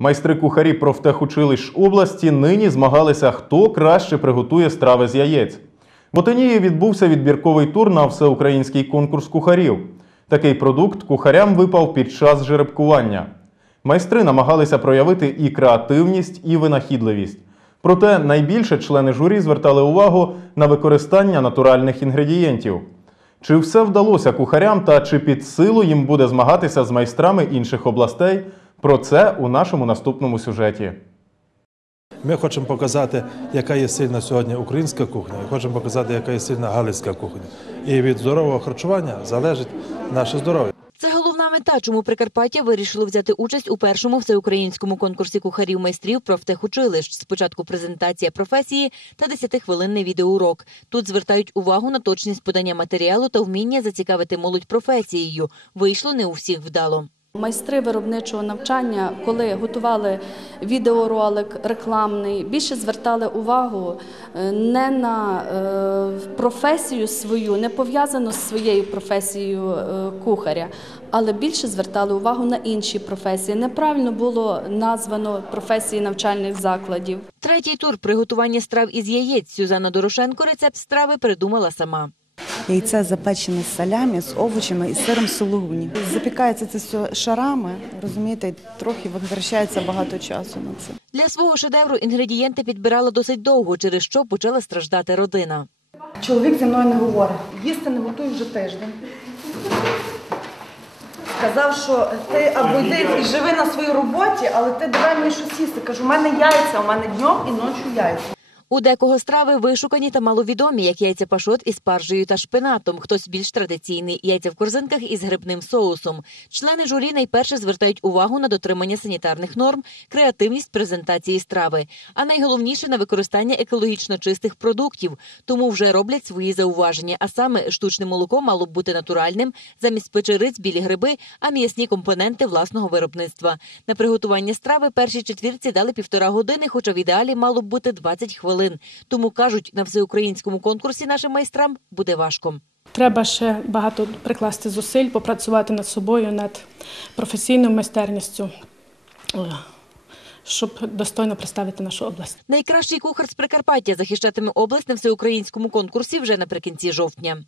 Майстри кухарі профтехучилищ області нині змагалися, хто краще приготує страви з яєць. В Отинії відбувся відбірковий тур на всеукраїнський конкурс кухарів. Такий продукт кухарям випав під час жеребкування. Майстри намагалися проявити і креативність, і винахідливість. Проте найбільше члени журі звертали увагу на використання натуральних інгредієнтів. Чи все вдалося кухарям та чи під силу їм буде змагатися з майстрами інших областей? Про це у нашому наступному сюжеті. Ми хочемо показати, яка є сильна сьогодні українська кухня, і хочемо показати, яка є сильна галицька кухня. І від здорового харчування залежить наше здоров'я. Це головна мета, чому Прикарпаття вирішило взяти участь у першому всеукраїнському конкурсі кухарів майстрів профтехучилищ. Спочатку презентація професії та 10-хвилинний відеоурок. Тут звертають увагу на точність подання матеріалу та вміння зацікавити молодь професією. Вийшло не у всіх вдало. Майстри виробничого навчання, коли готували відеоролик рекламний, більше звертали увагу е, не на е, професію свою, не пов'язану з своєю професією е, кухаря, але більше звертали увагу на інші професії. Неправильно було названо професії навчальних закладів. Третій тур приготування страв із яєць. Сюзанна Дорошенко рецепт страви придумала сама. Яйце запечене з салями, з овочами і сиром сулугуні. Запікається це все шарами, розумієте, трохи витрачається багато часу на це. Для свого шедевру інгредієнти підбирала досить довго, через що почала страждати родина. Чоловік зі мною не говорить. Їсти не готую вже тиждень. Сказав, що ти або йди і живи на своїй роботі, але ти давай мені щось їсти. Кажу, у мене яйця, у мене днем і ночі яйця. У декого страви вишукані та маловідомі, як яйця пашот із спаржею та шпинатом. Хтось більш традиційний яйця в корзинках із грибним соусом. Члени журі найперше звертають увагу на дотримання санітарних норм, креативність презентації страви, а найголовніше на використання екологічно чистих продуктів. Тому вже роблять свої зауваження. А саме штучне молоко мало б бути натуральним, замість печериць білі гриби, а м'ясні компоненти власного виробництва. На приготування страви першій четвірці дали півтора години, хоча в ідеалі мало б бути 20 хвилин. Тому кажуть, на всеукраїнському конкурсі нашим майстрам буде важко. Треба ще багато прикласти зусиль, попрацювати над собою, над професійною майстерністю, е, щоб достойно представити нашу область. Найкращий кухар з Прикарпаття захищатиме область на всеукраїнському конкурсі вже наприкінці жовтня.